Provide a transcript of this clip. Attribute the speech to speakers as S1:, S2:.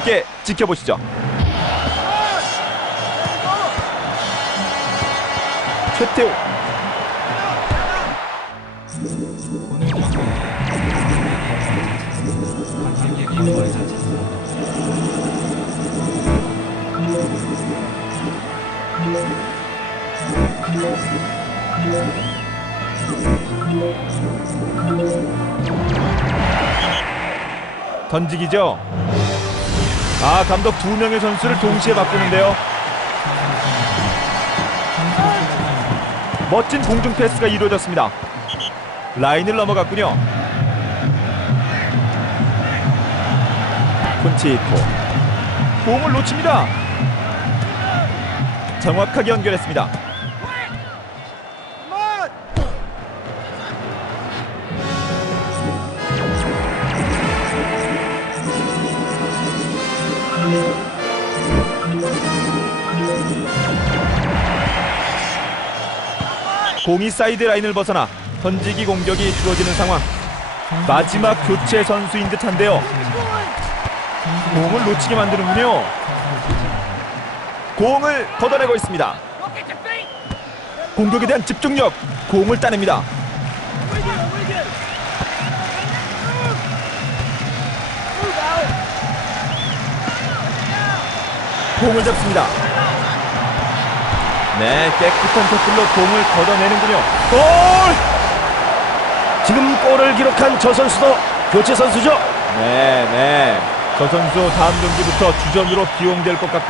S1: 함께 지켜보시죠. 최태호 던지기죠. 아 감독 두 명의 선수를 동시에 바꾸는데요. 멋진 공중 패스가 이루어졌습니다. 라인을 넘어갔군요. 콘치이토 공을 놓칩니다. 정확하게 연결했습니다. 공이 사이드 라인을 벗어나 던지기 공격이 주어지는 상황. 마지막 교체 선수인 듯한데요. 공을 놓치게 만드는군요. 공을 걷어내고 있습니다. 공격에 대한 집중력, 공을 따냅니다. 공을 잡습니다. 네, 깨끗한 태클로 공을 걷어내는군요. 골!
S2: 지금 골을 기록한 저 선수도 교체 선수죠.
S1: 네, 네. 저 선수 다음 경기부터 주전으로 기용될 것 같군요.